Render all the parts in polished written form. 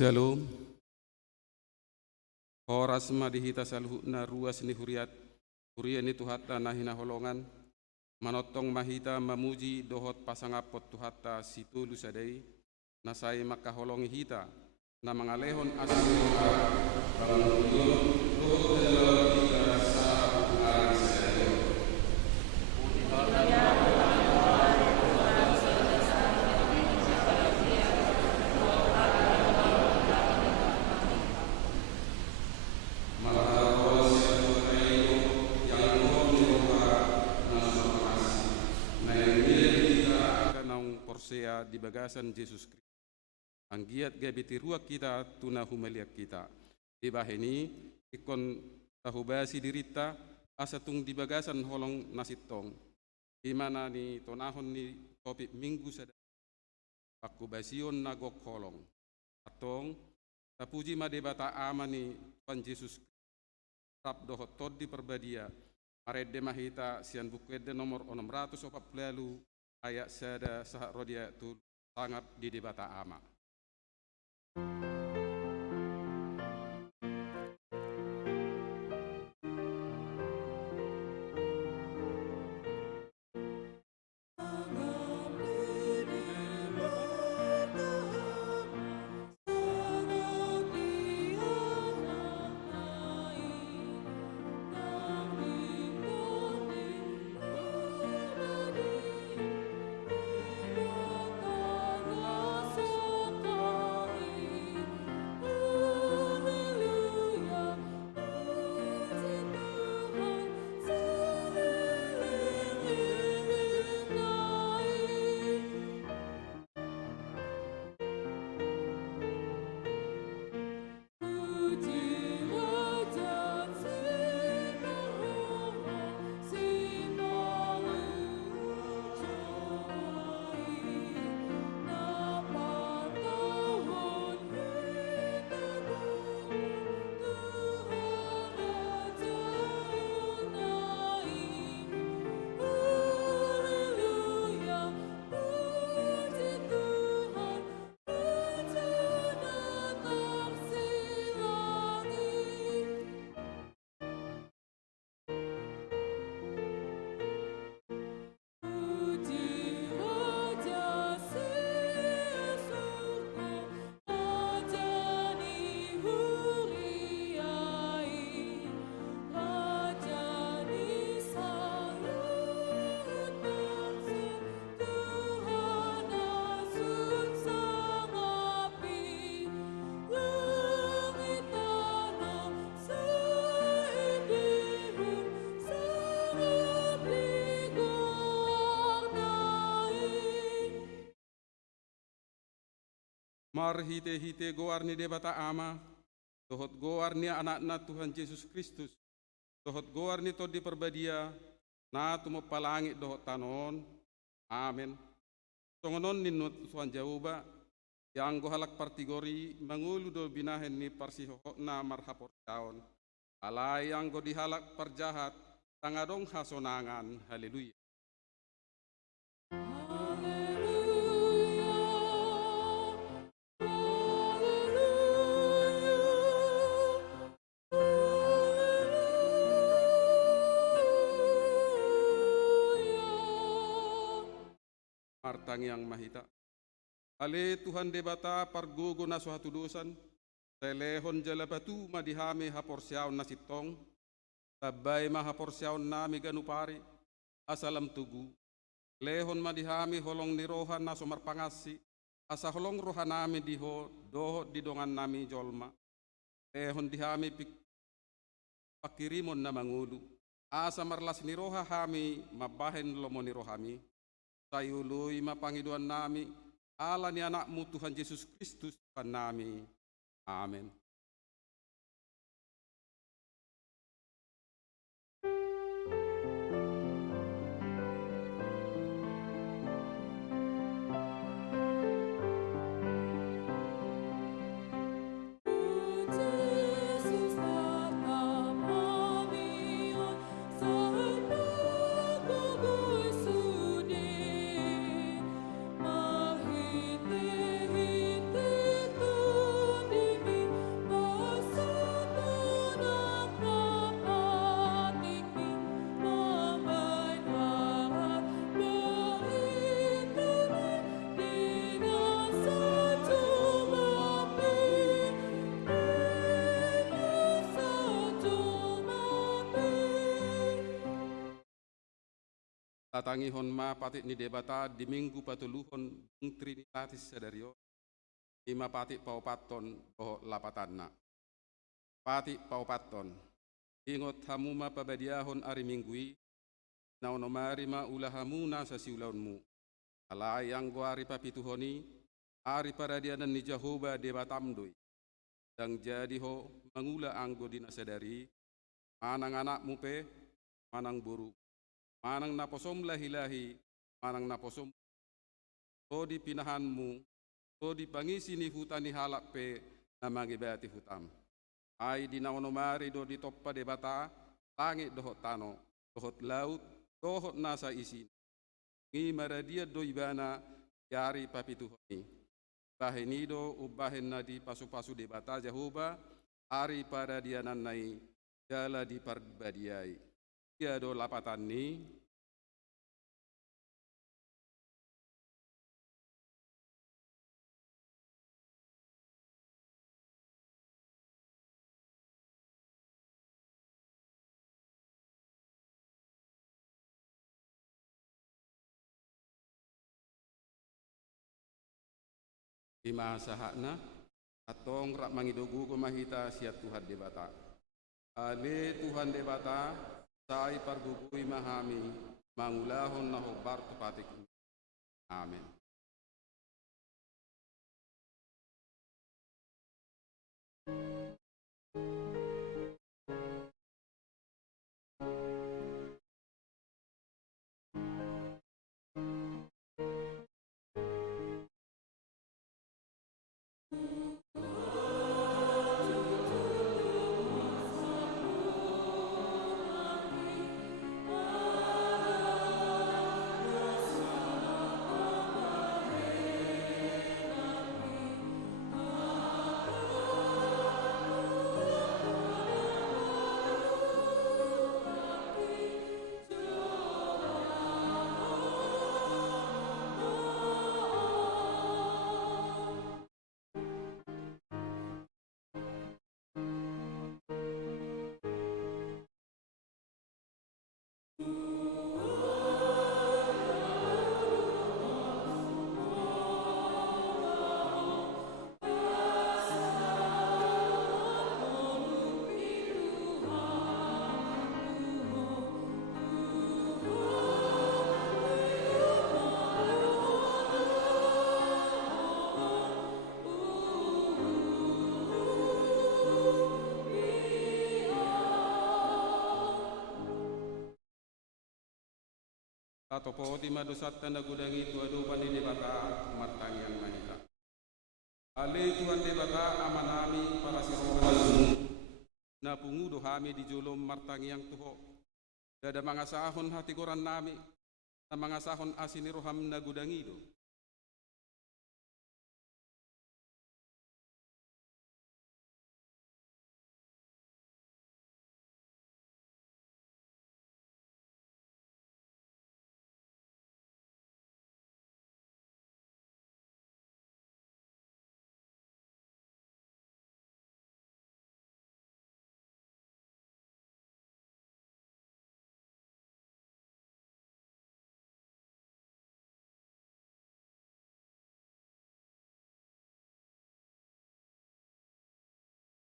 Shalom. Horas madihita salhuna ruas ni huriat ni tuhata nahina holongan manotong mahita mamuji dohot pasangapot tuhata situlu sadai nasai makaholongi hita na mangalehon asal di bagasan Yesus Kristus. Anggiat gabiti ruak kita tuna humaliak kita. Di bahini ikon tahubasi dirita asatung di bagasan holong nasitong. Di mana ni tonahon ni topik minggu sadar. Aku basion nagok holong. Atong tapuji madebata amani Tuhan Yesus Rab dohot tod di perbadia. Arede mahita sian bukwede nomor 640 ayat sada sahak rodia tu sangat di debata ama. Mar hite goar ni debata ama, tohot goar ni anak-anak Tuhan Yesus Kristus, tohot goar ni todi perbadia, na tumo palangit dohot tanon, amen. Tongonon ni Tuhan Jauba, yang gohalak partigori, mangulu do binahen ni parsihohok na marhapor taon, alay yang go dihalak parjahat, tangadong hasonangan, haleluya. Martang yang mahita. Ale Tuhan debata pargogo na suatu dosan. Telehon jalabatu madihame haporsiaon na sitong. Tabay mahaporsiaon nami ganupari. Asalam tugu. Lehon madihame holong ni rohan na sumarpangasi. Asa holong rohan nami diho doho didongan nami jolma. Lehon dihame pakirimon na mangulu. Asa marlas ni roha hami mabahen lomo ni rohami. Sayului mapangiduan nami, ala ni anakmu Tuhan Yesus Kristus Tuhan nami. Amin. atangi hon ma patik ni debata di minggu patuluhon bung Trinitatis Sadario ima patik paupaton boho lapatanna patik paupaton ingot hamuma pabadiahon ari minggui naunomari ma ulahamuna sasiulaunmu ala yang gua ari papituhoni ari paradianan ni Jehovah debatamdoi dan jadi ho mangula anggo dinasadari manang anakmu pe manang buru manang naposom lahi-lahi manang naposom to di pinahanmu to di pangisi ni hutani halak pe namangibati hutam ai dinaonomari do di toppa debata langit dohot tano dohot laut dohot nasa isi ngi maradia do ibana yari papituhoni bahenido ubahen nadi pasu-pasu debata Jehovah ari pada dianan nai jala di parbadiai dia do lapatan ni ima sahakna atong rak mangidogu kumahita siat Tuhan debata ale Tuhan debata sai pargugui mahami mangulahon na hobar tepatik amin. Tato po di madusat na nagudangi tuado pani debata martang yang mahita. Ale Tuhan debata amanami para si Romanumu na pungudo hami di julom martang yang tuho. Dada mga sahon hati koran nami na mga sahon asini roham nagudangido.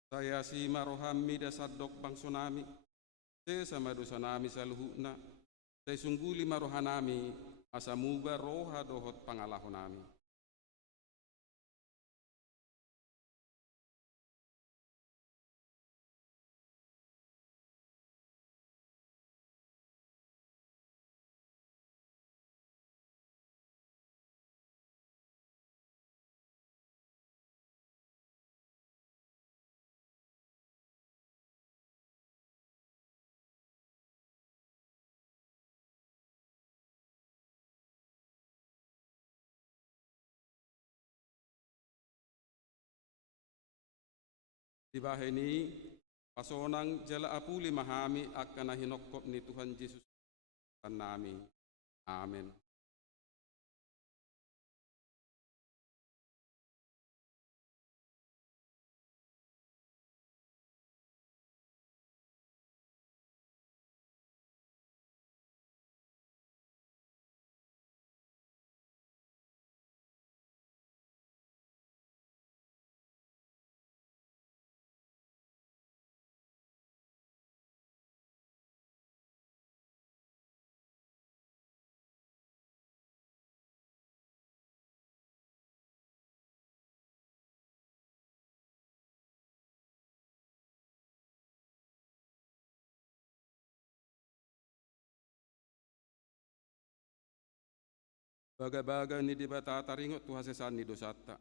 Saya si marohami dasadok bang tsunami. Se sama dosa nami saluhuna. Saya sungguli marohanami asamuga roha dohot pangalahonami. Di baheni pasonang jala apuli mahami akan hinokop ni Tuhan Yesus nami. Amin. Baga-baga ni dibata taringot Tuhan sesan ni dosata.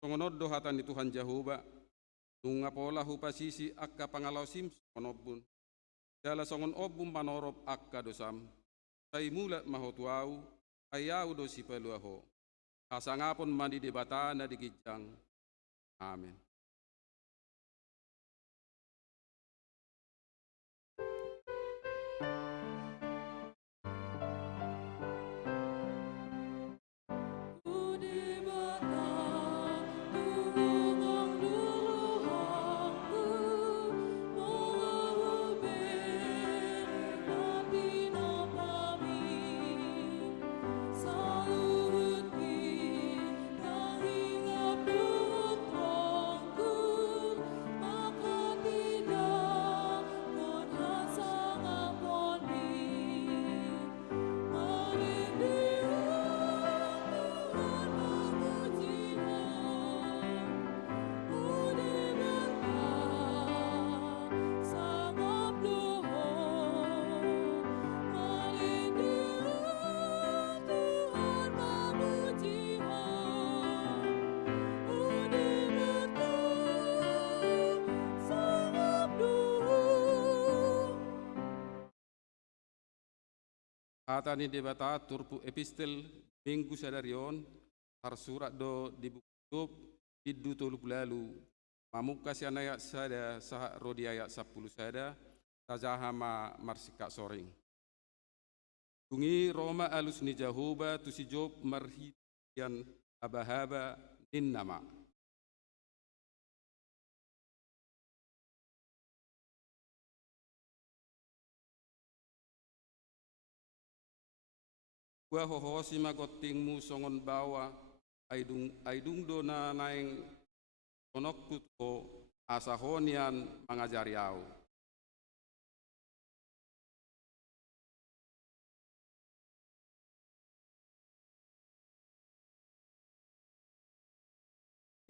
Songonod dohatan ni Tuhan Jehovah. Nunga pola hupasisi akka pangalaw sims onobun. Jala songon obum manorob akka dosam. Say mulat mahotuau. Ayaw do si peluaho. Asangapon mandi dibata na digijang. Amen. Kata ni debata turpu epistel minggu sadarion har surat do dibuktup iddu toluk lalu mamuka si anaya sada sah rodi ayat 10 sada tajahama marsika soring tungi Roma alus ni Jehovah tu si Job marhian abahaba nin nama Gua hohosi magotingmu songon bawa aidung do na naing onokut ko asahonian mangajari au.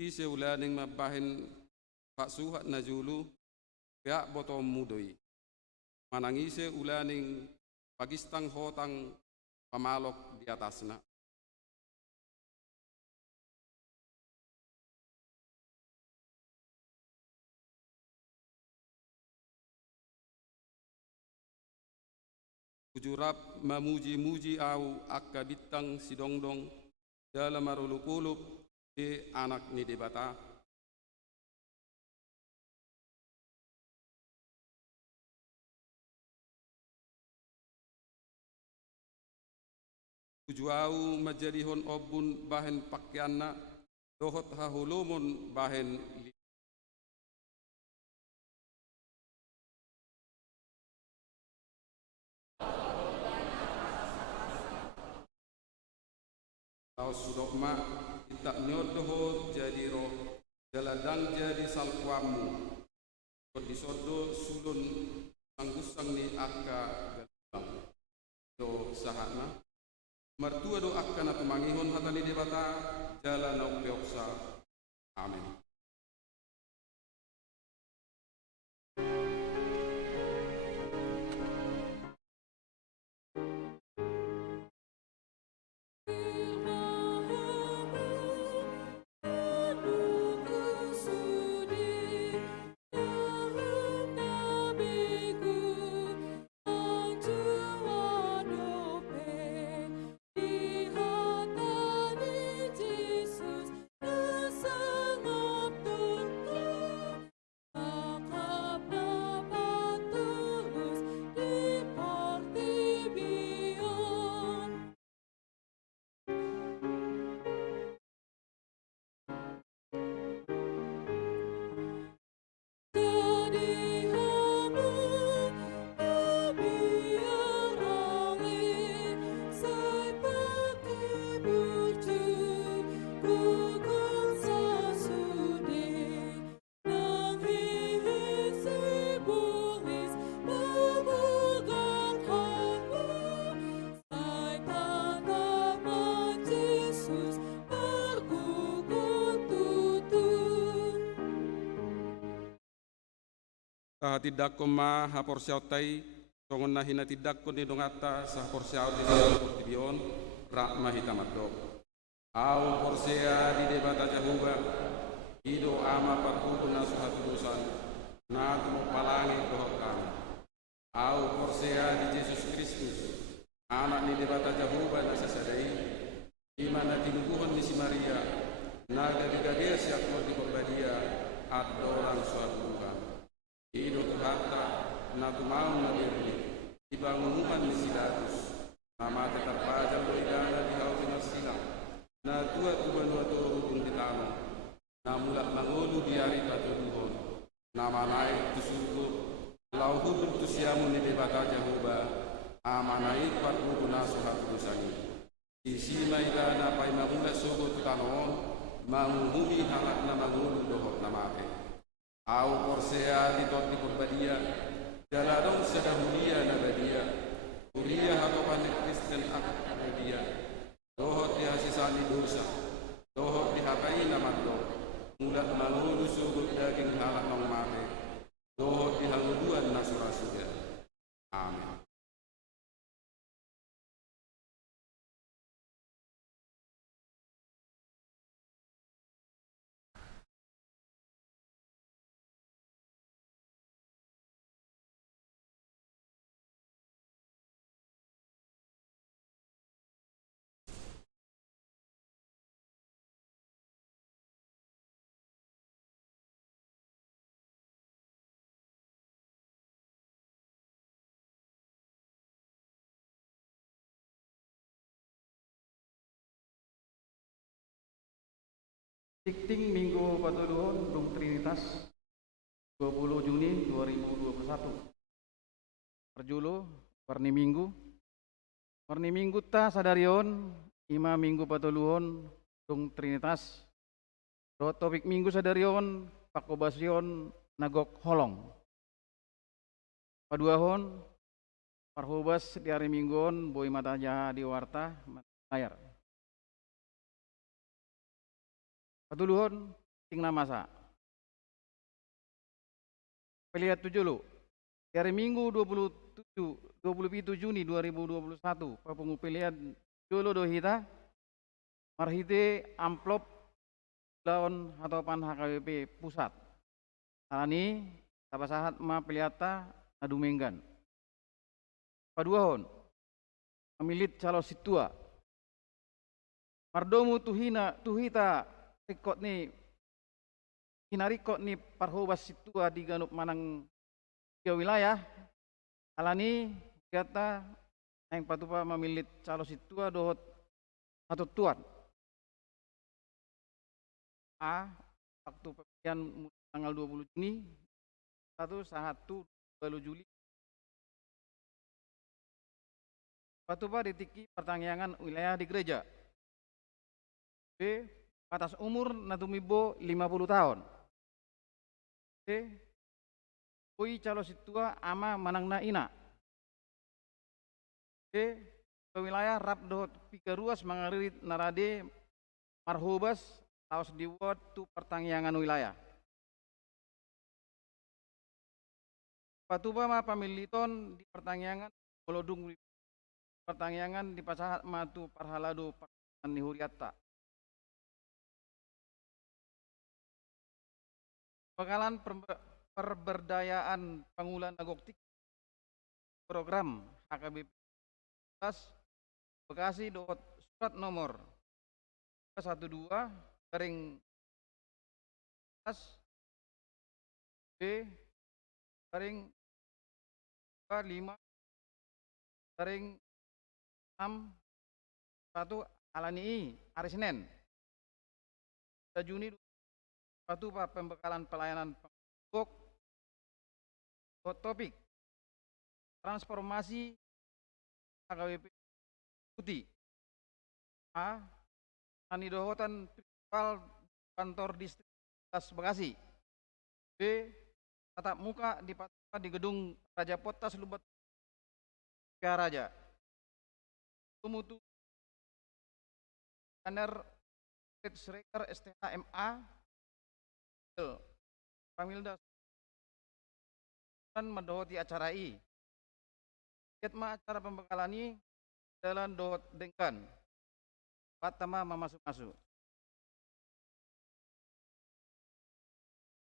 Ise ulaning mabahin pak suhat na julu pihak botol mudoi. Manangise ulaning pagistang hotang pamalok di atasna. Ujurap memuji-muji au akka bitang sidongdong dalam marulukuluk di anak ni debata. Tujuau majarihon obun bahen pakaianna dohot hahulumon bahen Tau sudokma kita nyodoho jadi roh jaladang jadi salkuamu disodo sulun sanggusang ni akka galang do sahana Martua do akan atau mangihon hatani debata jalan au beoksa. Amin. Tidak koma hapor siautai songon nahina tidak ko ni dongata sa por siau di bion rahmahita matdok. Au porsea di debata jahuba, ido ama parkutuna suhatudusan, natu palangi dohokan. Au porsea di Yesus Kristus, anak ni debata jahuba na sasadai, imana tinubuhan ni si Maria, naga digadia siap mo di pembadia, at orang suatu Tuhan. Ido tuhata, natu mau na diri, ibangunuman ni sidatus, mama tetap pajang beridana di hau dengan silang, na tua tubanua turun di tanah, na mulak mangulu di hari patuduhon, nama naik tusuku, lau hudud tusiamu ni debata jahuba, amanai parku nasuhat tusangi. Isi maidana pai mamula sogo tutanon, manguhumi hangat na mangulu dohot namake. Au porsea di tot di purbadia, jaladong sedahulia na badia, kuria hatopan Kristen ak dia, dohot di hasisani dosa, dohot di hakai namando, mulat mangulu sogo daging hangat nong mate, dohot di hanguduan nasura suga. Amin. Dikting Minggu Patuluhun Dung Trinitas 20 Juni 2021. Perjulu warni Minggu ta sadarion ima Minggu Patuluhun Dung Trinitas. Do topik Minggu sadarion pakobasion nagok holong. Paduahon parhubas di hari Mingguon boy mata jaha di warta layar. Patuluhon tingna masa. Pelihat tujulu. Di hari Minggu 27 Juni 2021 papungu pelihat julu dohita marhite amplop lawan hatopan HKBP pusat. Alani sapasahat ma pelihata nadumenggan. Paduahon pemilit calo situa. Mardomu tuhita rikot ni hinarikot ni parhobas situa di ganup manang tiga wilayah alani kata yang patupa memilit calo situa dohot atau tuan waktu pemilihan tanggal 20 Juni 1 Juli patupa ditiki pertanyaan wilayah di gereja. B. Batas umur natumibo 50 tahun. Pui calo situa ama manang na ina. Wilayah rap dohot pika ruas mangaririt narade marhubas taos diwot tu pertangyangan wilayah. Patuba ma pamiliton di pertangyangan molodung pertangyangan di pasahat matu parhalado pertangyangan ni huriata. Penggalan perberdayaan pengulan agoktik program HKBP Bekasi dohot surat nomor 12 garing B garing 5 garing 6 1 alani hari Senin Juni Patupa pembekalan pelayanan pengkok topik transformasi HKBP Putih Ani dohotan principal kantor distrik Bekasi. B. Tatap muka di Patupa di gedung Raja Potas Lubat Raja. Tumutu Kaner Sreker STHMA Pamilda dan mendohoti acara i. Kiatma acara pembekalan ini jalan dohot dengkan Patama masuk-masuk.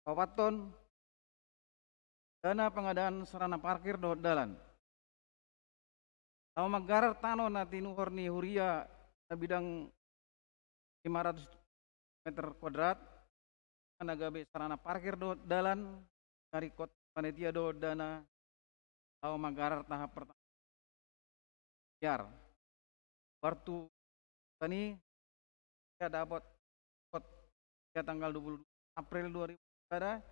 Kawaton dana pengadaan sarana parkir do dalan. Tau magarar tano na tinuhor ni Huria na bidang 500 meter kuadrat nagabe sarana parkir do dalan dari kot panitia do dana tau magarar tahap pertama biar waktu tani ya dapat kot ya tanggal 20 April 2000 ada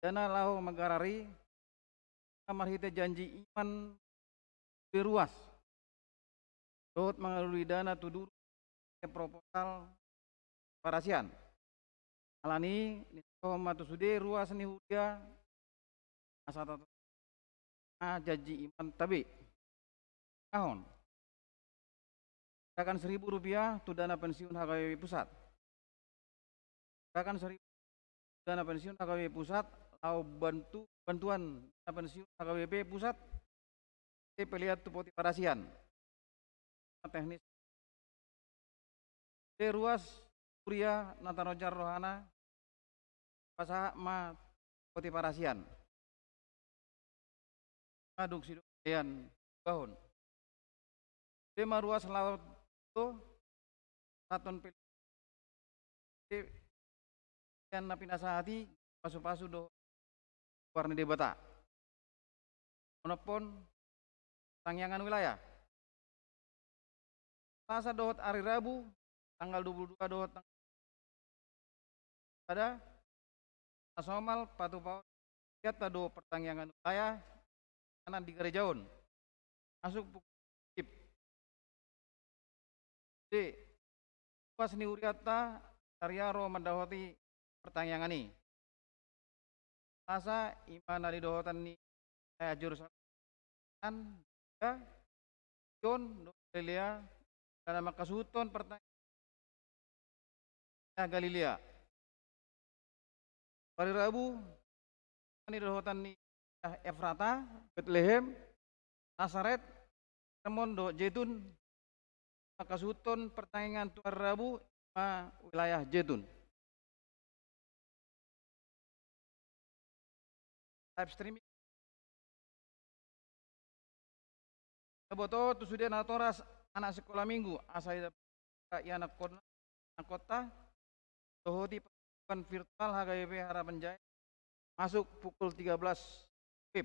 dana lau magarari kamar hita janji iman beruas dot mengalui dana tudur proposal parasian alani matu sude ruas ni hudia asal janji iman tabi tahun akan Rp1.000 tu dana pensiun HKBP pusat akan Rp1.000 dana pensiun HKBP pusat atau bantuan dana pensiun HKBP pusat pelihat tu poti parasian teknis de ruas Surya Natarojar Rohana pasah ma poti parasian aduk siduk yan bahun lima ruas laut itu saton pilih yan napinasa hati pasu-pasu do warna debata menopon tangyangan wilayah Selasa dohot hari Rabu tanggal 22 dohot ada nasomal patu paut kita do pertangyangan wilayah kanan di gerejaun masuk pukul di pas ni uriata Taryaro mendahoti pertangyangan ini Selasa iman di dohotan ni saya jurusan ya John Galilea dan makasuton pertanyaan Galilea hari Rabu ini dohotan ni Efrata Bethlehem Nazaret Temondo Jetun makasuton pertandingan tu hari Rabu wilayah Jetun live streaming Boto tu sudah natoras anak sekolah minggu asal ya anak kota tohoti pendidikan virtual HKBP Harapan Jaya masuk pukul 13 WIB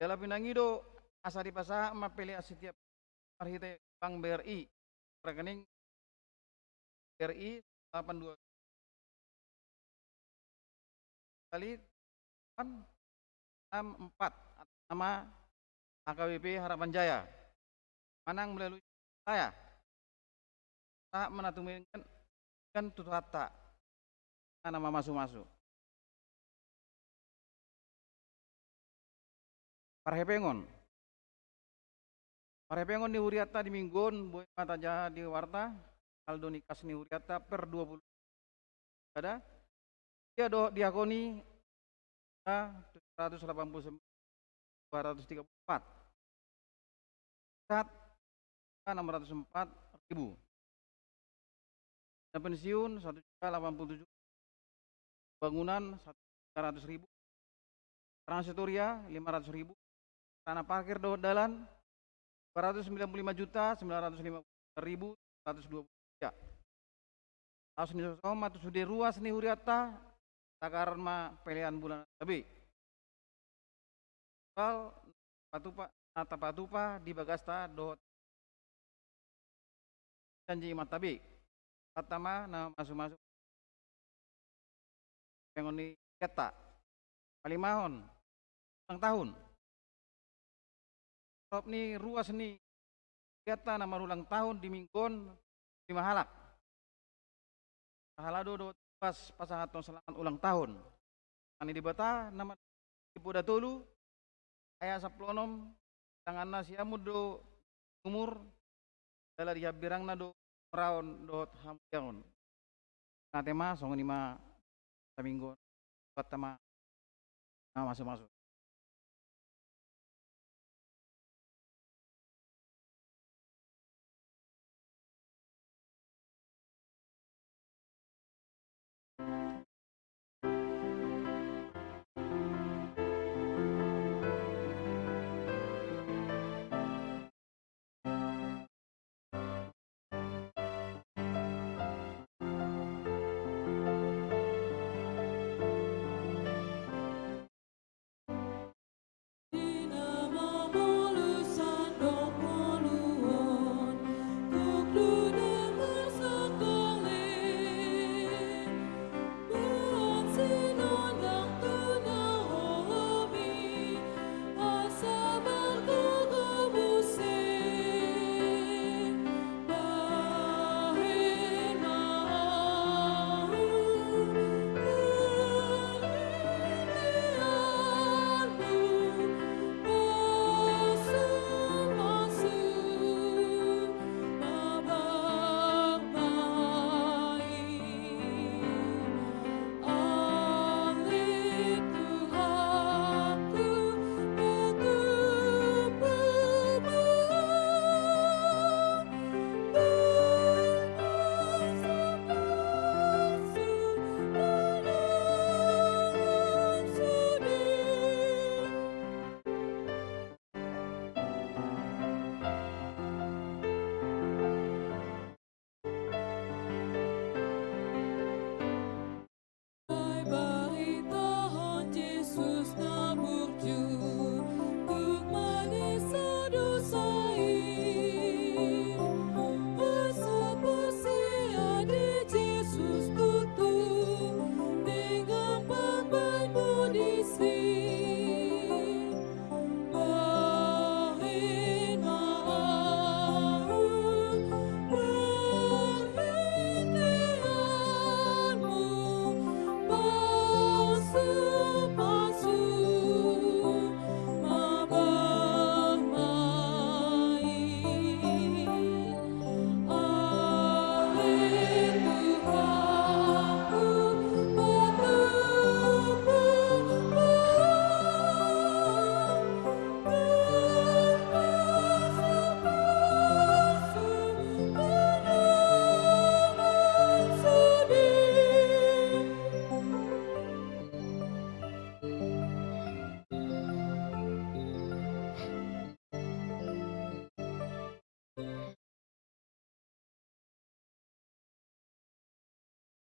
dalam pinangido asal di pasah mapeli setiap marhite Bank BRI rekening BRI 82 kali 64 nama HKBP Harapan Jaya manang melalui saya tak menatumikan kan tutata nama masuk-masuk Parhepengon di Huriata di Minggon boy mata jaha di Warta Aldo Nikas ni Huriata per 20 ada dia do diakoni 789 234 saat 604.000 dan pensiun 1.087 bangunan 1.300.000 transitoria 500.000 tanah parkir do dalan 295.950.120 ya harus nisoma tu sudah ruas ni huriata takar ma pilihan bulan tapi kalau patupa di bagasta do janji matabi pertama na masuk-masuk pengoni keta palimahon ulang tahun top ni ruas ni keta nama ulang tahun di Minggon di Mahalak Mahalado do pas pasangaton selamat ulang tahun ani di Bata nama di Pudatulu ayah saplonom tangan nasi amudo umur dala dia birang nado raun dot hamjaun natema song lima minggu pertama masuk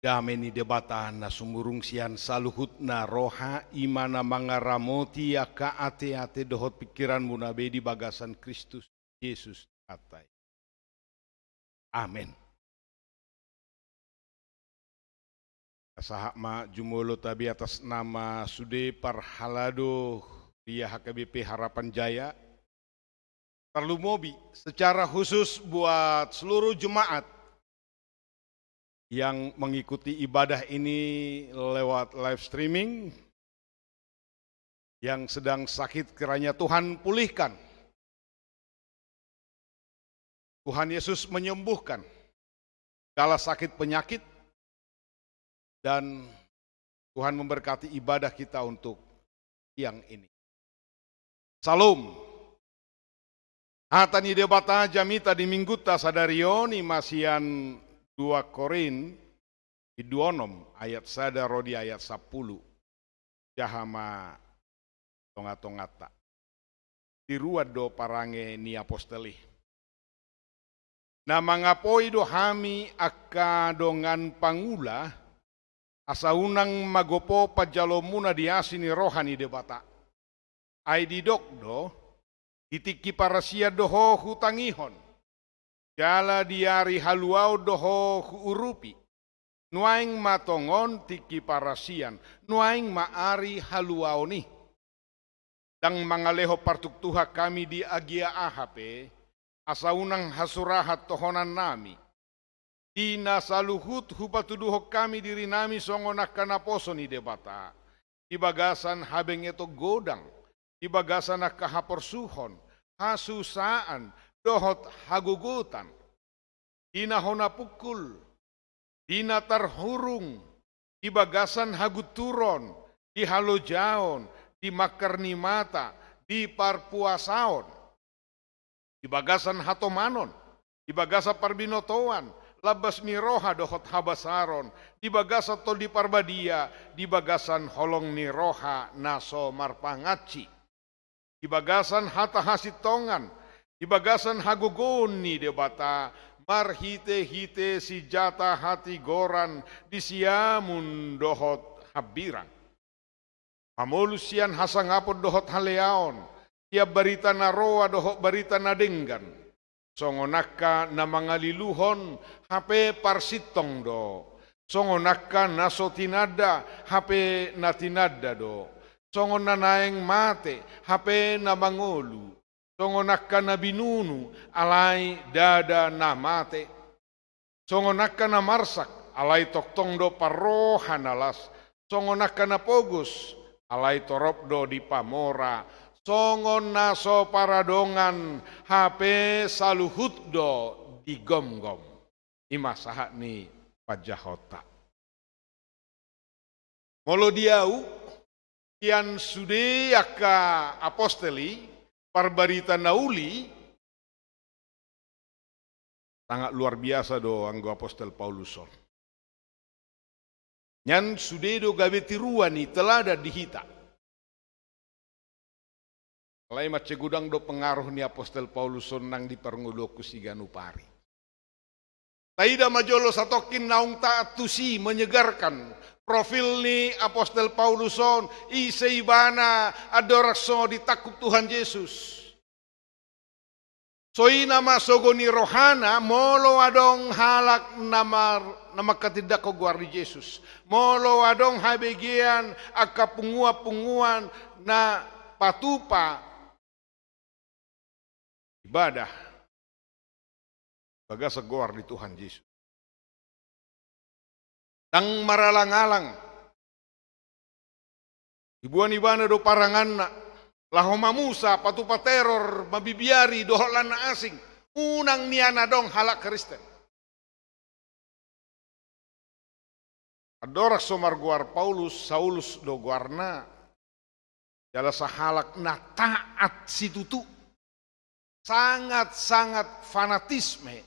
Dameni debatan na sumurung sian saluhut na roha imana mangaramoti aka ate-ate dohot pikiran munabe di bagasan Kristus Yesus atai. Amin. Kasahak ma jumulo tabi atas nama Sude Parhalado dia HKBP Harapan Jaya. Perlu mobi secara khusus buat seluruh jemaat yang mengikuti ibadah ini lewat live streaming, yang sedang sakit kiranya Tuhan pulihkan. Tuhan Yesus menyembuhkan segala sakit penyakit, dan Tuhan memberkati ibadah kita untuk siang ini. Salam. Hatani debata jamita di mingguta sadarioni masian 2 Korin di 2 ayat sada rodi ayat 10 jahama tonga-tongata diruad do parange ni aposteli na mangapoi do hami akka dongan pangula asa unang magopo pajalomuna diasi ni rohani debata ai didok do ditiki parasia doho hutangihon jala diari haluau doho urupi nuaing matongon tiki parasian nuaing maari haluau ni dang mangaleho partuk tuha kami di agia ahape asa unang hasurahat tohonan nami dina saluhut hupatuduho kami diri nami songonak kanaposo ni debata di bagasan habeng eto godang di bagasan kahaporsuhon hasusaan dohot hagugutan, dina hona pukul, dina tarhurung, di bagasan haguturon, di halojaon, di makarni mata, di parpuasaon, di bagasan hatomanon, di bagasan parbinotoan, labas ni roha dohot habasaron, di bagasan tol di parbadia, di bagasan holong ni roha naso marpangaci, di bagasan hata hasitongan, di bagasan hagogon ni debata, marhite-hite si jata hati goran, di siamun dohot habirang. Pamolusian hasangapod dohot haleaon, tiap berita naroa dohot berita nadenggan. Songonaka na mga liluhon, hape parsitong do. Songonaka naso tinada, hape na tinada do. Songon na naeng mate, hape na mangolu. Songonaka na binunu, alay dada na mate. Songonaka na marsak, alay toktong do parohan alas. Songonaka na pogos, alay torop do di pamora. Songon naso paradongan hape saluhut do di gom-gom. Ima sahat ni pajahota. Molo diau kian sude aka aposteli parbarita nauli sangat luar biasa do anggo apostel Pauluson. Nyan sude do gawe tiruan ni telada dihita. Lai mace gudang do pengaruh ni apostel Pauluson nang di parngudoku siganu pari. Taida majolo satokin naung taat tusi menyegarkan profil ni apostel Pauluson iseibana adorakso ditakup Tuhan Yesus. Soi nama sogoni rohana molo adong halak nama ketidak koguari Yesus. Molo adong habegian aka punguan na patupa ibadah baga segor di Tuhan Yesus. Nang maralang-alang ibuan ibana do paranganna lahoma Musa patupa teror mabibiari doholan na asing unang niana dong halak Kristen. Adorak somarguar Saulus do guarna jala sahalak na taat si tutu. Sangat-sangat fanatisme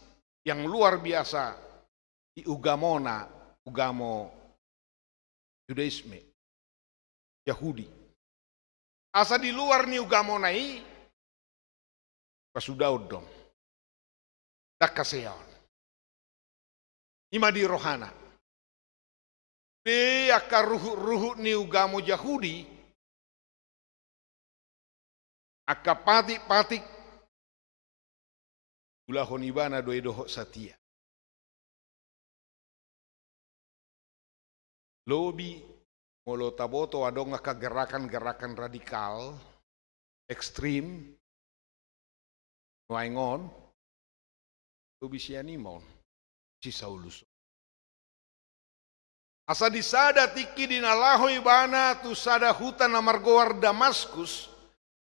yang luar biasa di ugamo Judaisme, Yahudi. Asa di luar ni ugamo nai, pasudaud dong, dakaseon, ima di rohana. Dia aka ruhu ni ugamo Yahudi, aka patik-patik ulahon ibana doe dohok satia. Lobi molo taboto adong aka gerakan-gerakan radikal ekstrim waingon lobi sianimon si Saulus. Asa disada tiki dinalaho ibana tu sada hutan amargoar Damaskus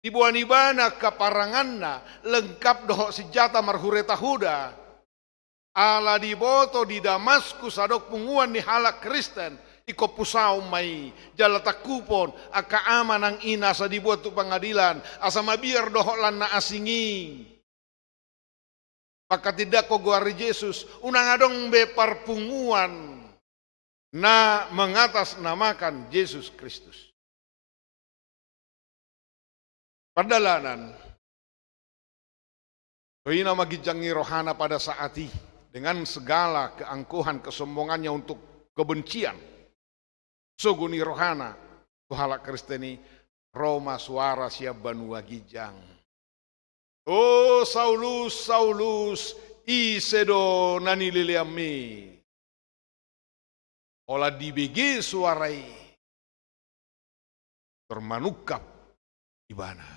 dibuan ibana kaparanganna lengkap dohok senjata marhureta huda ala diboto di Damaskus adok punguan ni halak Kristen iko pusau mai jala takupon aka amanang ina sa dibuat tu pengadilan asa mabiar dohok lan na asingi maka tidak ko guari Yesus unang adong be parpunguan na mengatasnamakan Yesus Kristus. Perdalanan, Koina magijangi rohana pada saat ini dengan segala keangkuhan kesombongannya untuk kebencian. Soguni rohana, tuhalak Kristeni, Roma suara siap banua gijang. Oh Saulus, Saulus, isedo nani liliami. Olah dibegi suarai, termanukap ibana.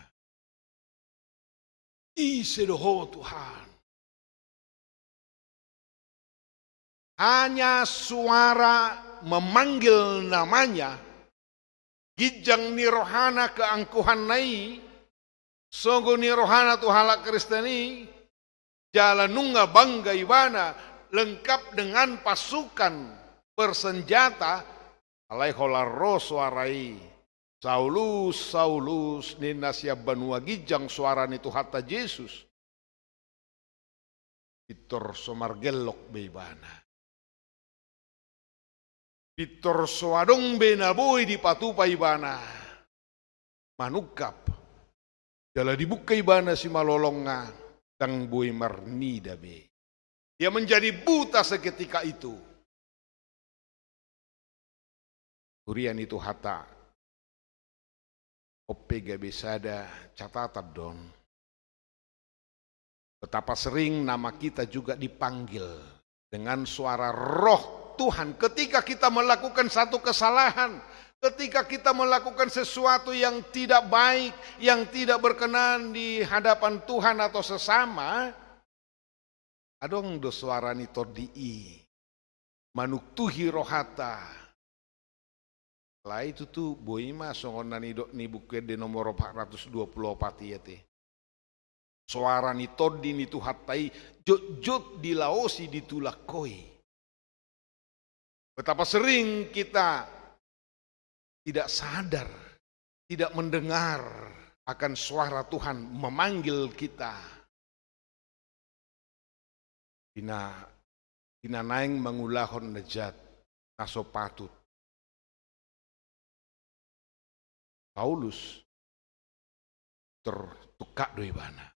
Isedoho Tuhan. Hanya suara memanggil namanya, gijang ni rohana keangkuhan nai, sogo ni rohana tu halak Kristeni, jalan nunga bangga ibana, lengkap dengan pasukan bersenjata, alai holaro suarai. Saulus, Saulus, nina siap banua gijang suara itu hatta Yesus. Pitor somargelok beibana. Pitor soadong benaboy di patupa ibana. Manukap. Jala dibuka ibana si malolonga. Tang boy marnida be. Dia menjadi buta seketika itu. Hurian itu hata. Opega besada catatan don. Betapa sering nama kita juga dipanggil dengan suara roh Tuhan ketika kita melakukan satu kesalahan, ketika kita melakukan sesuatu yang tidak baik, yang tidak berkenan di hadapan Tuhan atau sesama, adong do suara ni tordii, manuktuhi rohata. Lah itu tuh boima songonan ni buku di nomor 424 ya teh. Suara ni tordi ni tuhatai jot di laosi ditulakoi. Betapa sering kita tidak sadar, tidak mendengar akan suara Tuhan memanggil kita. Tina naing mangulahon nejat naso patut. Paulus tertukak doi bana.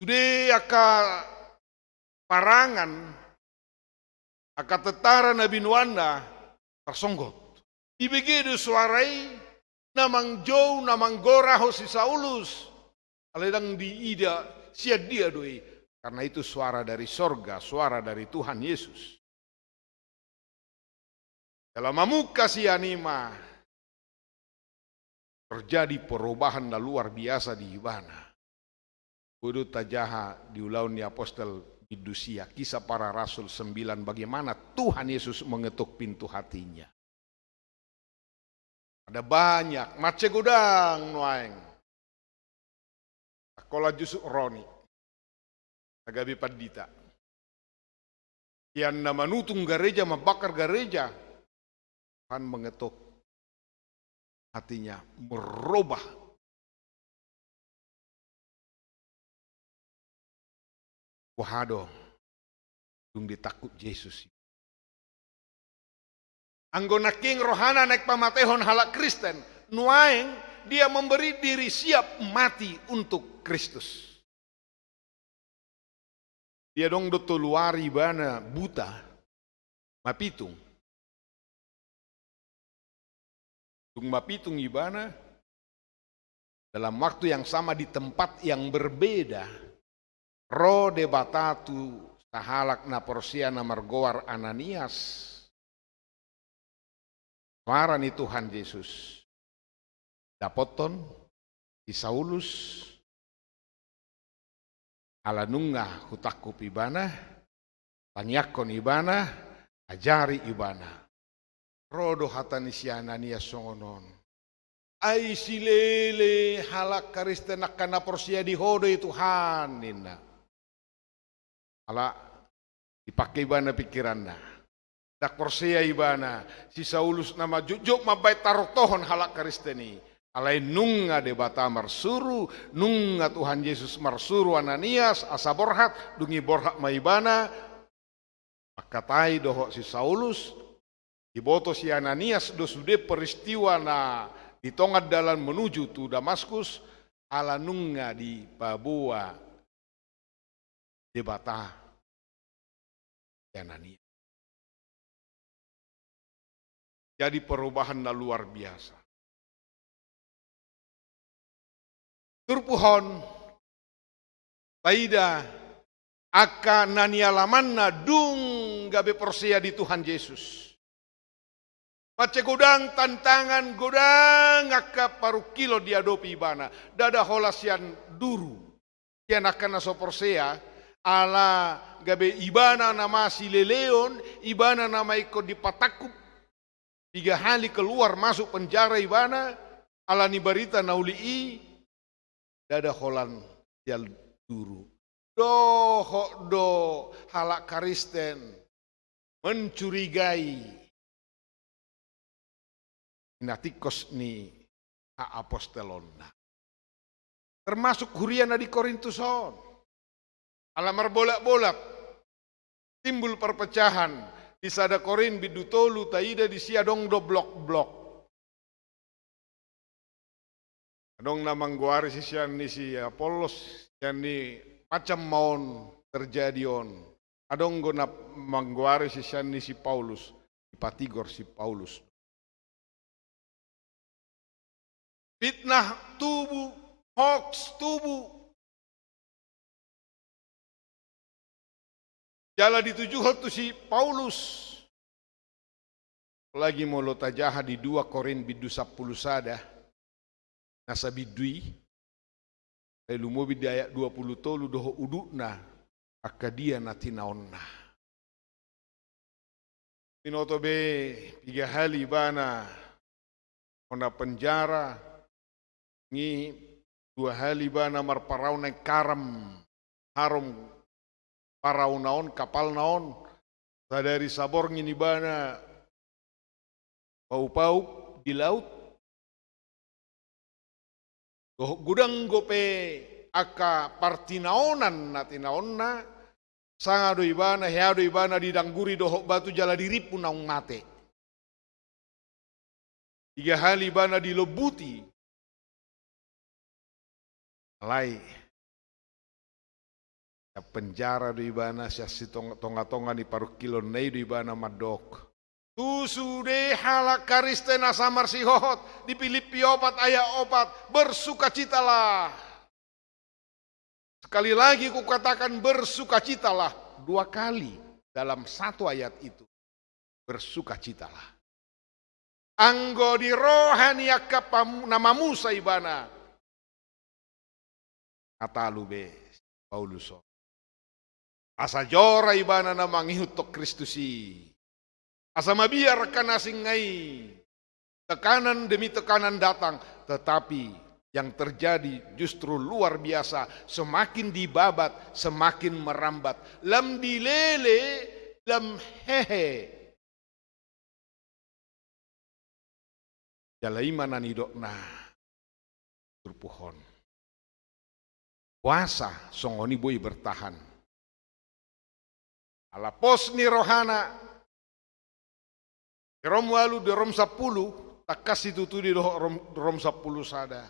Sudah aka parangan aka tetara Nabi Nuanda tersonggot. Dibegitu suarai namang jauh namang goraho si Saulus. Aledang diida siad dia doi. Karena itu suara dari sorga, suara dari Tuhan Yesus. Dalam muka si anima terjadi perubahan luar biasa di Ibana. Kudu tajaha diulaun ni apostol Bidusia, kisah para rasul 9, bagaimana Tuhan Yesus mengetuk pintu hatinya. Ada banyak, mace gudang nuaeng. Sekolah jusuk roni, agabi padita. Kian nama nutung gereja, membakar gereja. Tuhan mengetuk hatinya, merubah. Wahado, dung ditakut Yesus. Anggona king rohana naik pamatehon halak Kristen, nuaeng dia memberi diri siap mati untuk Kristus. Dia dong do luari bana buta, mapitung. Dung mapitung ibana dalam waktu yang sama di tempat yang berbeda. Roh de batatu sahalak na porsiana margoar Ananias. Marani Tuhan Yesus. Dapoton di Saulus. Alanunga hutakup ibana. Tanyakon ibana. Ajari ibana. Roh do hatani si Ananias songonon. Ai silele halak Kristen akan na porsia di hodo Tuhan nina. Ala dipakai ibana pikiranna. Dak porsia ibana si Saulus nama jujuk mabai taruh tohon halak Kristeni. Alai nunga de bata marsuru, nunga Tuhan Yesus marsuru Ananias asa borhat dungi borhat maibana. Makatai doho si Saulus diboto si Ananias do sude peristiwa na ditongat dalan menuju tu Damaskus ala nunga di Babua debata Ananias. Jadi perubahan luar biasa. Turpuhon taida aka nanialamanna dung gabe persia di Tuhan Yesus. Mace godang tantangan godang aka paru kilo diadopi ibana. Dada holasian duru. Kian akan naso persea ala gabe ibana nama si leleon, ibana nama ikut dipatakup. 3 kali keluar masuk penjara ibana, ala ni barita naulii, dada holan tial duru. Do halak Kristen mencurigai natikos ni apostolonna. Termasuk huriana di Korintuson. Alamar bolak-bolak, timbul perpecahan. Di sada Korin bidutolu taida di siadong do blok-blok. Adong namang guari si sian ni si Apolos, sian ni macam maon terjadi on. Adong go na mangguari si sian ni si Paulus, ipatigor si Paulus. Fitnah tubuh, hoax tubuh. Jala dituju tu si Paulus. Lagi molo tajaha di 2 Korin bidu 10 sada. Nasa bidui. Lalu mo bidaya 20 tolu doho udukna. Akadia natinaonna. Pinoto be 3 hali bana. Ona penjara. Ngi 2 hali bana marparau naik karam. Harum. Parau naon, kapal naon, sadari sabor ngini bana, pau-pau di laut. Gudang gope aka partinaonan natinaonna, sanga do ibana, hea do ibana didangguri dohok batu jala diripu naung mate. 3 hali bana dilebuti. Alai. Penjara do ibana sia si tonga-tonga ni paruh kilon nei do ibana madok. Tu sude halak karisten asamar si hohot dipilih opat ayah opat bersukacitalah. Sekali lagi ku katakan bersukacitalah 2 kali dalam 1 ayat itu. Bersukacitalah. Anggo di rohani akap nama Musa ibana. Kata lu be Paulus. Asa jora ibana na manghihutok Kristusi. Asa mabiar kanasing ngai. Tekanan demi tekanan datang. Tetapi yang terjadi justru luar biasa. Semakin dibabat, semakin merambat. Lam dilele, lam hehe. Jalai mana nidokna. Turpuhon. Puasa songoni boy bertahan. Ala pos ni rohana rom walu de rom 10 takas itu tu di rom 10 sada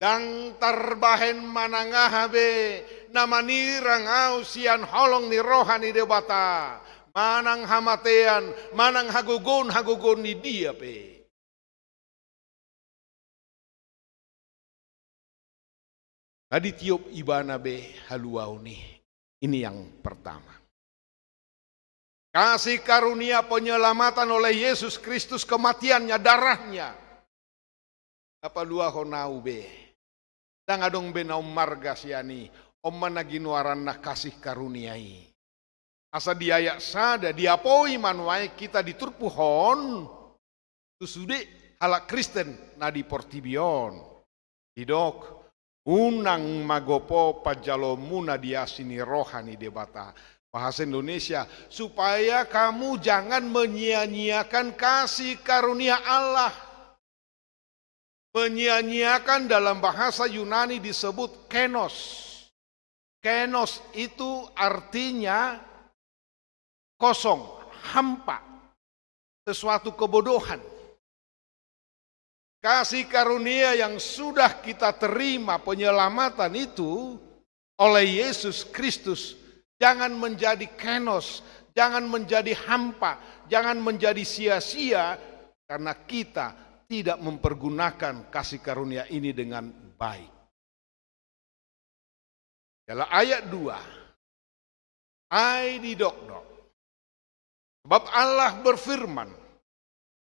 dang tarbahen manangah be namanirang au sian holong ni rohani de bata manang hamatean manang hagogon ni dia pe tadi tiup ibana be haluau nih. Ini yang pertama. Kasih karunia penyelamatan oleh Yesus Kristus, kematiannya, darahnya. Apa dua honau be. Dan adong benau marga siani. Om managinuaran na kasih karuniai. Asa diayak sada, diapoi manuai kita diturpuhon. Tusude halak Kristen na di portibion. Hidok. Unang magopo pajalo muna diasini rohani debata. Bahasa Indonesia, supaya kamu jangan menyia-nyiakan kasih karunia Allah. Menyia-nyiakan dalam bahasa Yunani disebut kenos. Kenos itu artinya kosong, hampa, sesuatu kebodohan. Kasih karunia yang sudah kita terima penyelamatan itu oleh Yesus Kristus jangan menjadi kenos, jangan menjadi hampa, jangan menjadi sia-sia karena kita tidak mempergunakan kasih karunia ini dengan baik. Dalam ayat 2, ai didok-dok. Sebab Allah berfirman,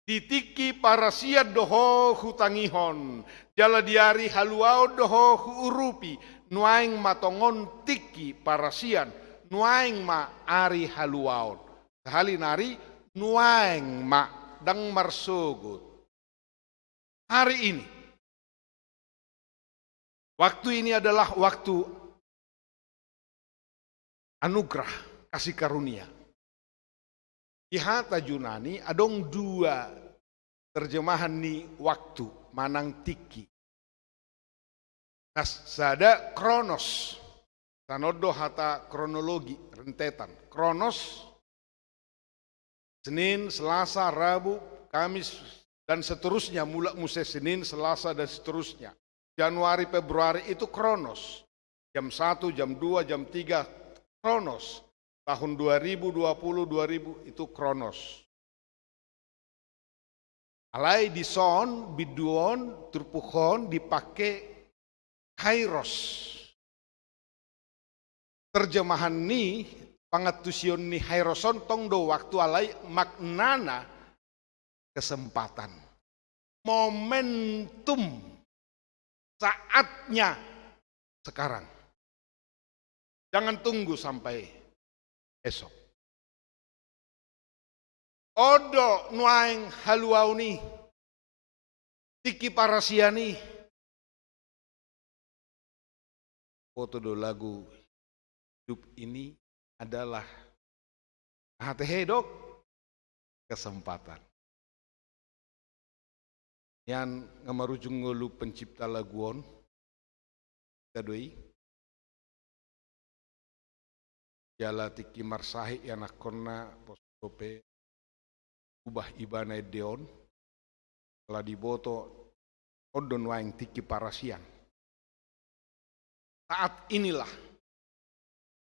ditiki para siat doho hutangihon, jala diari haluau doho urupi, nuaing matongon tiki para sian, nuaing ma ari haluau. Sehali nari nuaing ma dang marsogut. Hari ini, waktu ini adalah waktu anugerah kasih karunia. Ihata Yunani adong 2 terjemahan ni waktu manang tiki. Nas sada kronos Sanodo hata kronologi, rentetan. Kronos, Senin, Selasa, Rabu, Kamis, dan seterusnya. Mula Muse Senin, Selasa, dan seterusnya. Januari, Februari itu kronos. Jam 1, jam 2, jam 3, kronos. Tahun 2020, 2000 itu kronos. Alai di son, biduon, turpuhon dipakai kairos. Terjemahan ni, pangatusion ni kairoson tongdo waktu alai maknana kesempatan. Momentum saatnya sekarang. Jangan tunggu sampai esok. Odo nuaing haluau ni, tiki parasiani. Foto do lagu hidup ini adalah hatehedok kesempatan. Yang ngamarujung ngulu pencipta laguon, tadoi. Jala tiki marsahi yang nakona postope ubah ibana deon telah diboto odon waing tiki parasian. Saat inilah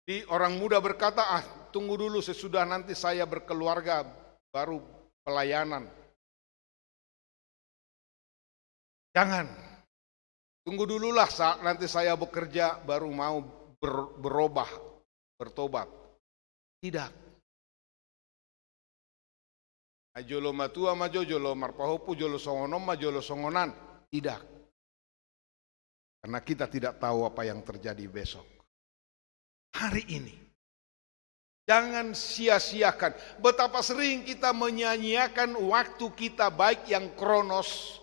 di orang muda berkata, tunggu dulu sesudah nanti saya berkeluarga baru pelayanan. Jangan, tunggu dululah saat nanti saya bekerja baru mau berubah, bertobat. Tidak. Majolo matua majolo marpahopu jolo songonom majolo songonan. Tidak. Karena kita tidak tahu apa yang terjadi besok. Hari ini. Jangan sia-siakan. Betapa sering kita menyanyiakan waktu kita baik yang kronos.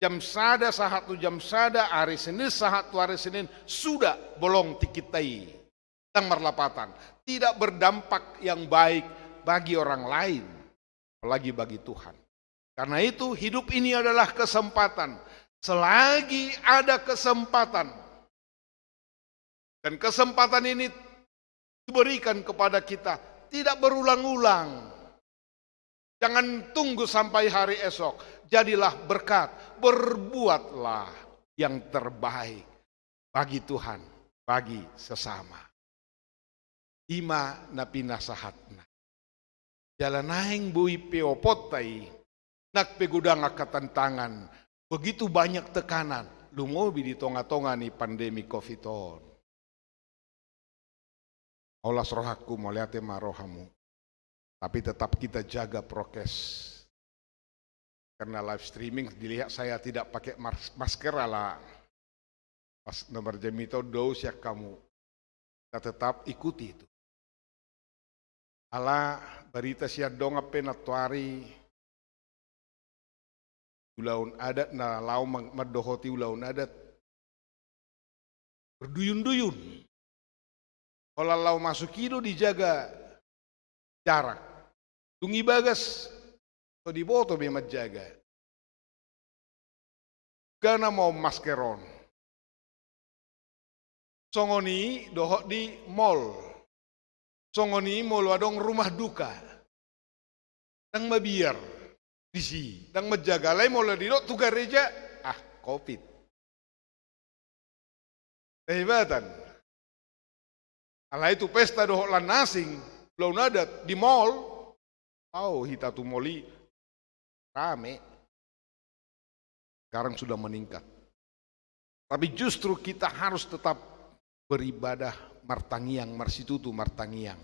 Jam sada sahatu jam sada hari Senin sahatu hari Senin sudah bolong tikitai. Dan merlapatan. Tidak berdampak yang baik bagi orang lain. Apalagi bagi Tuhan. Karena itu hidup ini adalah kesempatan. Selagi ada kesempatan. Dan kesempatan ini diberikan kepada kita. Tidak berulang-ulang. Jangan tunggu sampai hari esok. Jadilah berkat. Berbuatlah yang terbaik. Bagi Tuhan. Bagi sesama. Ima napi nasahatna. Jalan naing bui peopotai, nak pegudang akatantangan, begitu banyak tekanan, lumobi di tonga-tonga nih pandemi COVID-19. Allah rohaku melihatnya marohamu, tapi tetap kita jaga prokes. Karena live streaming dilihat saya tidak pakai masker ala pas nomor jemito dos ya kamu, kita tetap ikuti itu. Ala barita siya dong ape na tuari ulaun adat na lau madohoti ulaun adat berduyun-duyun. Kalau lau masuk itu dijaga jarak. Tungi bagas so diboto be jaga. Karena mau maskeron. Songoni dohot di mall. Songoni molo adong rumah duka. Dang mabiar disi, dang menjaga lai molo di tu gereja, COVID. Hebatan. Ala itu pesta dohok lan nasing, belum adat di mall. Hita tu moli rame. Sekarang sudah meningkat. Tapi justru kita harus tetap beribadah martangiang, marsitutu martangiang.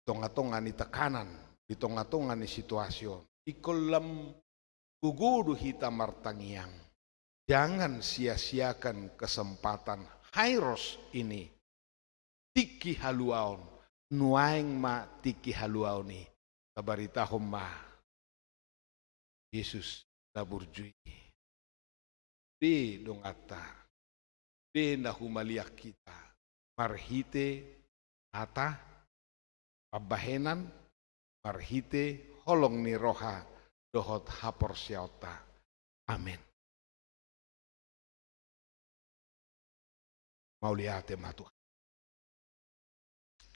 Tonga-tonga ni tekanan, di tonga-tonga ni situasyon. Ikolam gugudu hita martangiang. Jangan sia-siakan kesempatan Kairos ini. Tiki haluaon, nuaing ma tiki haluaon ni. Kabarita humma. Yesus naburjui. Di dongata. Di nahumaliak kita. Marhite ata pabahenan marhite holong ni roha dohot hapor siauta. Amin. Mau lihat Tuhan.